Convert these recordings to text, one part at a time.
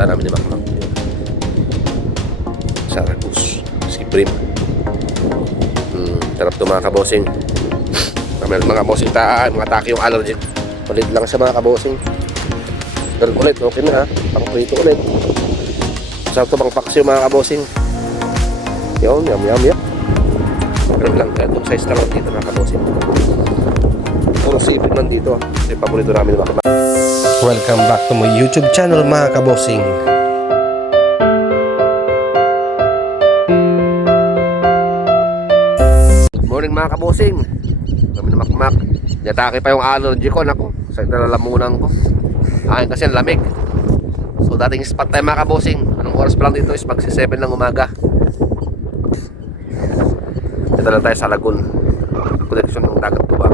isda namin ni Makmak. Saragus, Siprim. Sarap to mga kabosing. Meron mga kabosing mga taki yung allergic. Ulit lang siya mga kabosing. Pero ulit, okay na ha. Pang prito ulit. Sarap to pang paksiw mga kabosing. Yun, yum. Meron lang, kaya itong size lang dito mga kabosing. Puro sipin lang dito. Ito yung paborito namin mga kabosing. Welcome back to my YouTube channel mga kabosing. Good morning mga kabosing. Kami na Makmak. Yatake pa yung allergy ko. Naku, sa nalalamunan ko. Akin kasi ang lamig. So dating spot tayo mga kabosing. Anong oras pa lang dito is magsi 7 ng umaga. Ito lang tayo sa lagoon. Connection ng dagat to ba?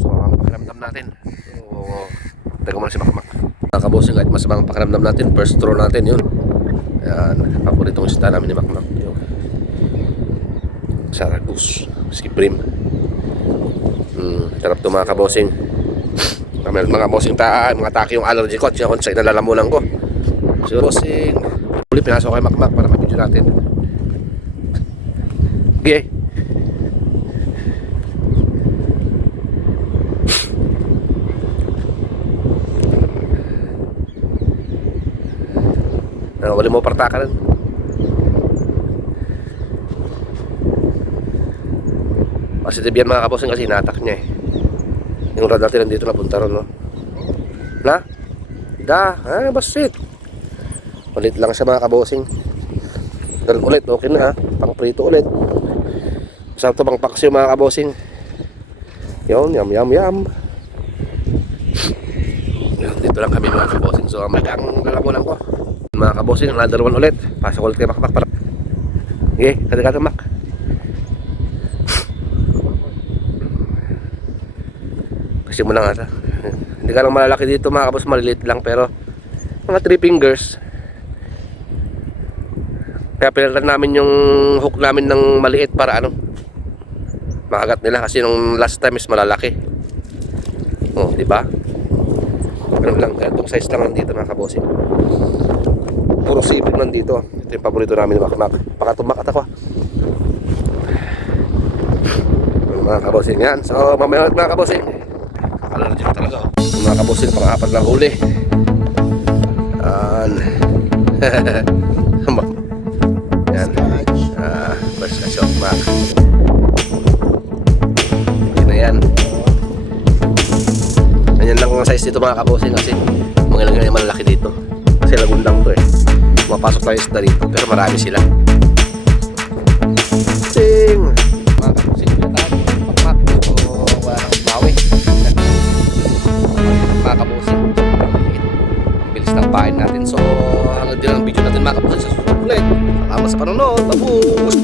So ang pakiramdam natin. So tayo muna si Makmak. Mga kabosing, kahit masamang pakiramdam natin, first throw natin yun. Ayan, paboritong isda namin ni Makmak. Saragus, Siprim. Sarap to mga kabosing. Meron mga kabosing mga taki yung allergy ko at siya kung sa'yo nalalamunan ko. So kabosing, uli pinasok kay Makmak para mag-video natin. Okay. Wala mo partakaran. Positive yan mga kabosing kasi inatak niya eh. Yung rod natin nandito napunta ron, no? Na? Basit. Ulit lang siya mga kabosing. Ganun ulit, okay na ha. Pang prito ulit. Masarap to pang paksiw mga kabosing. Yun, yum. Dito lang kami mga kabosing. So magang lalamunan ko mga kabosing, another one ulit. Pasok ulit kay Makmak para. Okay, kata-kata Mak. Kasi mo lang ata. Hindi ka lang malalaki dito mga kabos, maliliit lang pero mga 3 fingers. Kaya pinalitan namin yung hook namin ng maliit para makagat nila kasi nung last time is malalaki. Oh, di ba? Ano lang, kaya itong size lang nandito mga kabosing. Puro sipin nandito. Ito yung paborito namin ni Makmak. Pakatumakat ako. Mga kabosing yan. So mamaya mga kabosing. Allergy ko talaga. Mga kabosing, pang-apat lang huli. Yan. First shot back. Hindi na yan. Ganyan lang ang size dito mga kabosing kasi mga lang yung malalaki dito. Kasi lagun lang to eh. Mapasok tayo isda dito pero marami sila. Sing! Mga kabosing, pinatahan yung Makmak. So wala nang bawi. Mga kabosing, ang bilis ng pain natin. So hanggang din ang video natin mga kabosing sa susunod ulit. Salamat sa panonood. Tapos